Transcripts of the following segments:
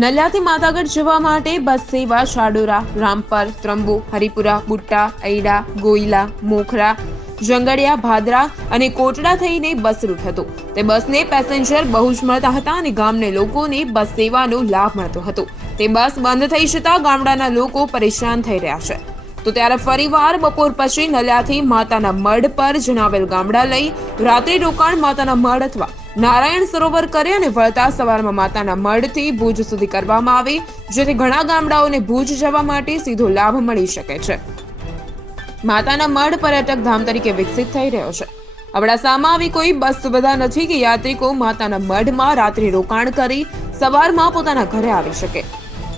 નલિયાથી માતાગઢ જવા માટે બસ સેવા શાડોરા, રામપર, ત્રંબુ, હરિપુરા, બુટ્ટા ઐડા ગોઈલા, મોખરા જંગડિયા ભાદરા અને કોટડા થઈને બસ રૂટ હતો. તે બસને પેસેન્જર બહુ જ મળતા હતા અને ગામને લોકોને બસ સેવાનો લાભ મળતો હતો. તે બસ બંધ થઈ જતા ગામડાના લોકો પરેશાન થઈ રહ્યા છે. તો ત્યારે ફરીવાર બપોર પછી નલિયાથી માતાના મઢ પર જણાવેલ ગામડા લઈ રાત્રિ રોકાણ માતાના મઢ અથવા નારાયણ સરોવર કરે અને વળતા સવારમાં માતાના મઢથી ભુજ સુધી કરવામાં આવે, જેથી ઘણા ગામડાઓને ભુજ જવા માટે સીધો લાભ મળી શકે છે. માતાના મઢ પર્યટક ધામ તરીકે વિકસિત થઈ રહ્યો છે. અબડાસામાં આવી કોઈ બસ સુવિધા નથી કે યાત્રિકો માતાના મઢમાં રાત્રિ રોકાણ કરી સવારમાં પોતાના ઘરે આવી શકે.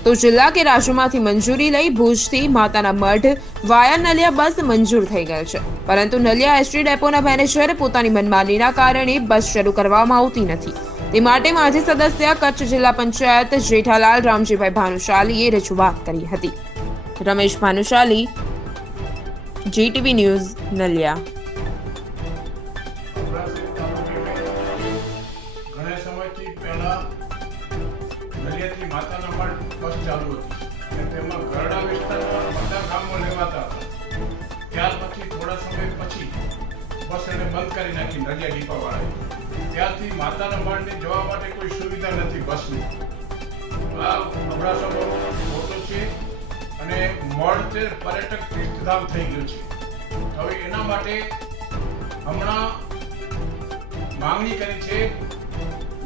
તો જિલ્લા કે રાજ્યમાંથી મંજૂરી લઈ ભુજથી માતાના મઢ વાયા નલિયા બસ મંજૂર થઈ ગયેલ છે. પરંતુ નલિયા એસટી ડેપોના મેનેજર પોતાની મનમાનીના કારણે બસ શરૂ કરવામાં આવતી નથી. તે માટે માજી સદસ્ય કચ્છ જિલ્લા પંચાયત જેઠાલાલ રામજીભાઈ ભાનુશાલીએ રજૂઆત કરી હતી. Ramesh Bhanushali, GTV news, Naliya. પહેલા નલિયાથી માતાના પણ બસ ચાલુ હતી. તેમાં ગરડા વિસ્તારમાં બધા કામો લેવાતા. ત્યાર પછી, થોડા સમય પછી, બસ એને બંધ કરી નાખી નલિયા ડીપાવાળાએ ત્યારથી માતાના મઢને જવા માટે કોઈ સુવિધા નથી બસની. આ અબડાસા બહુ મોટો છે અને મઢ તે પર્યટક તીર્થધામ થઈ ગયું છે. હવે એના માટે હમણાં માંગણી કરી છે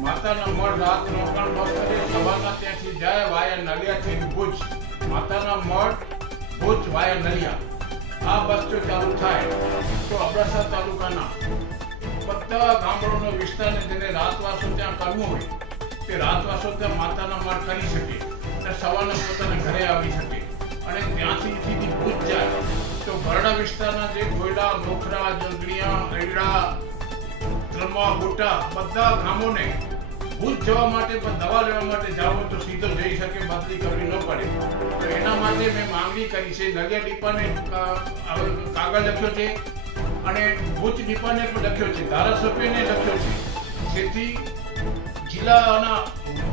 માતાના મઢ રાતનો પણ બસ કરે સવારના ત્યાંથી જાય વાયા નલિયાથી ભુજ. માતાના મઢ, ભુજ, વાયા નલિયા. આ બસ જો ચાલુ થાય, તો અબડાસા તાલુકાના બધા ગામડોનો વિસ્તારને જેને રાતવાસો ત્યાં કરવું હોય, તે રાતવાસો ત્યાં માતાના મઢ કરી શકે અને સવારના પોતાના ઘરે આવી શકે. અને ત્યાંથી ભુજ જાય. તો ભરડા વિસ્તારના જે ગોયડા, મોખરા, જંગડિયા અયડા ત્રમા ગોટા બધા ગામોને ભૂજ જવા માટે પણ દવા લેવા માટે જાઓ તો સીધો જઈ શકે, બદલી કરવી ન પડે. તો એના માટે મેં માંગણી કરી છે, નલિયા ડીપાને કાગળ લખ્યો છે અને ભૂત ડીપાને પણ લખ્યો છે, ધારાસભ્યને લખ્યો છે. જેથી જિલ્લાના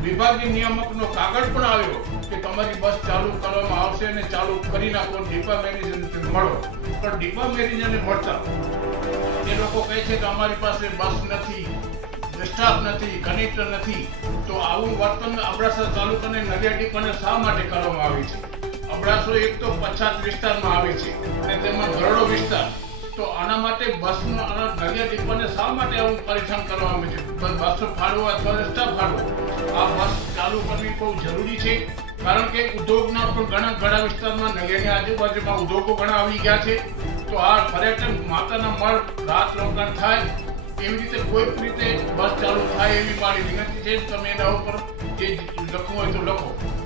વિભાગીય નિયામકનો કાગળ પણ આવ્યો કે તમારી બસ ચાલુ કરવામાં આવશે અને ચાલુ કરી નાખો, ડીપા મેનેજરને મળો. પણ ડીપા મેનેજરને મળતા એ લોકો કહે છે કે અમારી પાસે બસ નથી. સ્ટાફ નથી કનેક્ટર નથી, તો આવું વર્તન અબડાસા તાલુકાને નડિયાદ ડીપાને શા માટે કરવામાં આવે છે? અબડાસો એક તો પછાત વિસ્તારમાં આવે છે અને તેમાં ગરડો વિસ્તાર. તો આના માટે બસનો નડિયાદ ડીપાને શા માટે આવું પરેશાન કરવામાં આવે છે? બસ ફાળવો અથવા રસ્તા ફાળવો. આ બસ ચાલુ કરવી બહુ જરૂરી છે, કારણ કે ઉદ્યોગના પણ ઘણા ઘણા વિસ્તારમાં નડિયાદની આજુબાજુમાં ઉદ્યોગો ઘણા આવી ગયા છે. તો આ પર્યટન માતાના મળ રાત રોકાણ થાય એવી રીતે કોઈ પણ રીતે બસ ચાલુ થાય એવી મારી વિનંતી છે તમે એના ઉપર જે લખવું હોય તો લખો.